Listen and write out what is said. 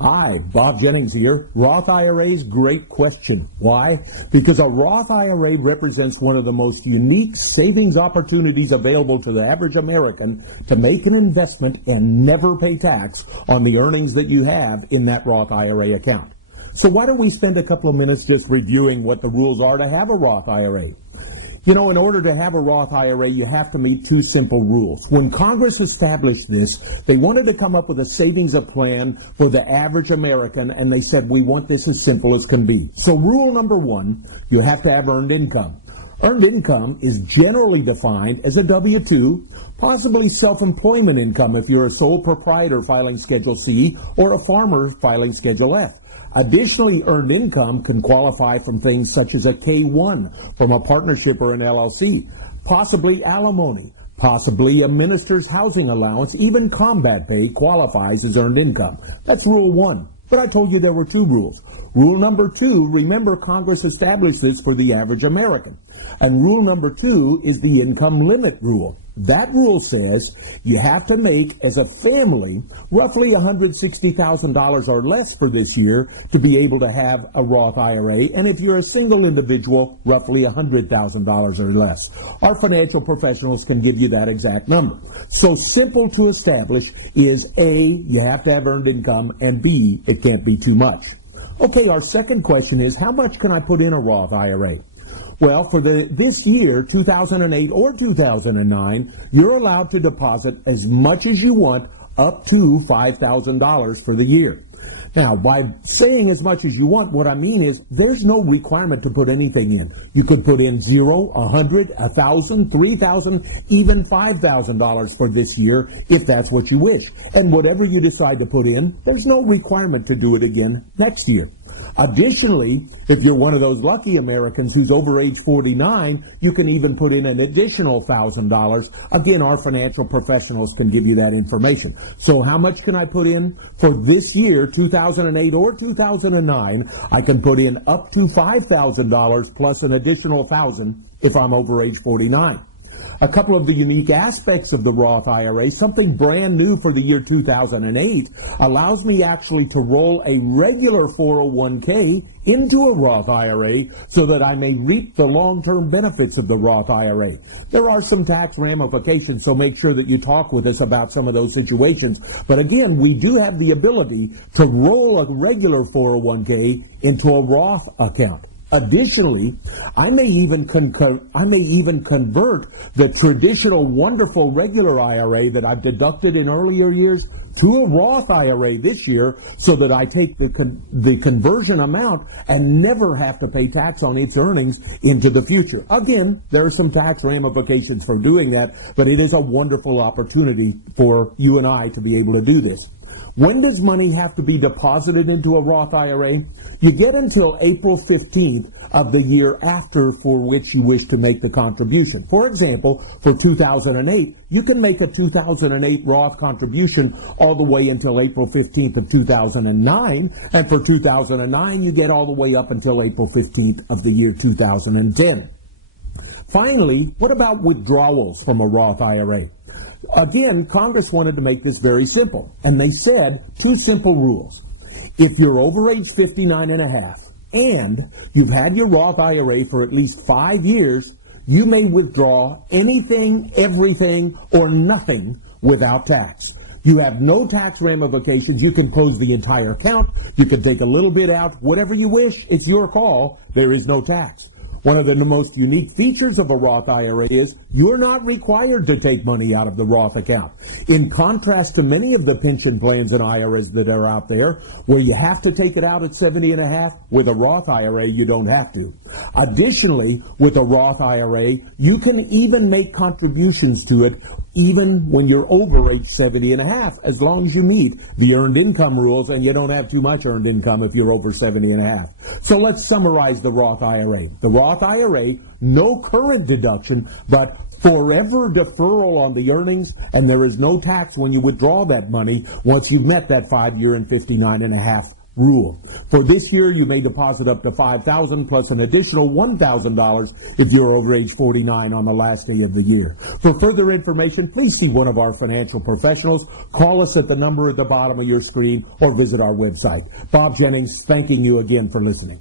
Hi, Bob Jennings here. Roth IRAs, great question. Why? Because a Roth IRA represents one of the most unique savings opportunities available to the average American to make an investment and never pay tax on the earnings that you have in that Roth IRA account. So why don't we spend a couple of minutes just reviewing what the rules are to have a Roth IRA? You know, in order to have a Roth IRA, you have to meet two simple rules. When Congress established this, they wanted to come up with a savings plan for the average American, and they said, we want this as simple as can be. So rule number one, you have to have earned income. Earned income is generally defined as a W-2, possibly self-employment income if you're a sole proprietor filing Schedule C or a farmer filing Schedule F. Additionally, earned income can qualify from things such as a K-1 from a partnership or an LLC, possibly alimony, possibly a minister's housing allowance, even combat pay qualifies as earned income. That's rule one. But I told you there were two rules. Rule number two, remember Congress established this for the average American. And rule number two is the income limit rule. That rule says you have to make, as a family, roughly $160,000 or less for this year to be able to have a Roth IRA. And if you're a single individual, roughly $100,000 or less. Our financial professionals can give you that exact number. So simple to establish is A, you have to have earned income, and B, it can't be too much. Okay, our second question is, how much can I put in a Roth IRA? Well, for this year, 2008 or 2009, you're allowed to deposit as much as you want, up to $5,000 for the year. Now, by saying as much as you want, what I mean is there's no requirement to put anything in. You could put in 0, 100, 1,000, 3,000, even $5,000 for this year if that's what you wish. And whatever you decide to put in, there's no requirement to do it again next year. Additionally, if you're one of those lucky Americans who's over age 49, you can even put in an additional $1,000. Again, our financial professionals can give you that information. So how much can I put in? For this year, 2008 or 2009, I can put in up to $5,000 plus an additional $1,000 if I'm over age 49. A couple of the unique aspects of the Roth IRA, something brand new for the year 2008, allows me actually to roll a regular 401k into a Roth IRA so that I may reap the long-term benefits of the Roth IRA. There are some tax ramifications, so make sure that you talk with us about some of those situations. But again, we do have the ability to roll a regular 401k into a Roth account. Additionally, I may even convert the traditional wonderful regular IRA that I've deducted in earlier years to a Roth IRA this year so that I take the conversion amount and never have to pay tax on its earnings into the future. Again, there are some tax ramifications for doing that, but it is a wonderful opportunity for you and I to be able to do this. When does money have to be deposited into a Roth IRA? You get until April 15th of the year after for which you wish to make the contribution. For example, for 2008, you can make a 2008 Roth contribution all the way until April 15th of 2009, and for 2009, you get all the way up until April 15th of the year 2010. Finally, what about withdrawals from a Roth IRA? Again, Congress wanted to make this very simple, and they said two simple rules. If you're over age 59 and a half and you've had your Roth IRA for at least 5 years, you may withdraw anything, everything, or nothing without tax. You have no tax ramifications. You can close the entire account. You can take a little bit out, whatever you wish. It's your call. There is no tax. One of the most unique features of a Roth IRA is you're not required to take money out of the Roth account. In contrast to many of the pension plans and IRAs that are out there, where you have to take it out at 70 and a half, with a Roth IRA, you don't have to. Additionally, with a Roth IRA, you can even make contributions to it even when you're over age 70 and a half, as long as you meet the earned income rules, and you don't have too much earned income if you're over 70 and a half. So let's summarize the Roth IRA. The Roth IRA, no current deduction, but forever deferral on the earnings, and there is no tax when you withdraw that money once you've met that 5 year and 59 and a half rule. For this year, you may deposit up to $5,000 plus an additional $1,000 if you're over age 49 on the last day of the year. For further information, please see one of our financial professionals. Call us at the number at the bottom of your screen or visit our website. Bob Jennings, thanking you again for listening.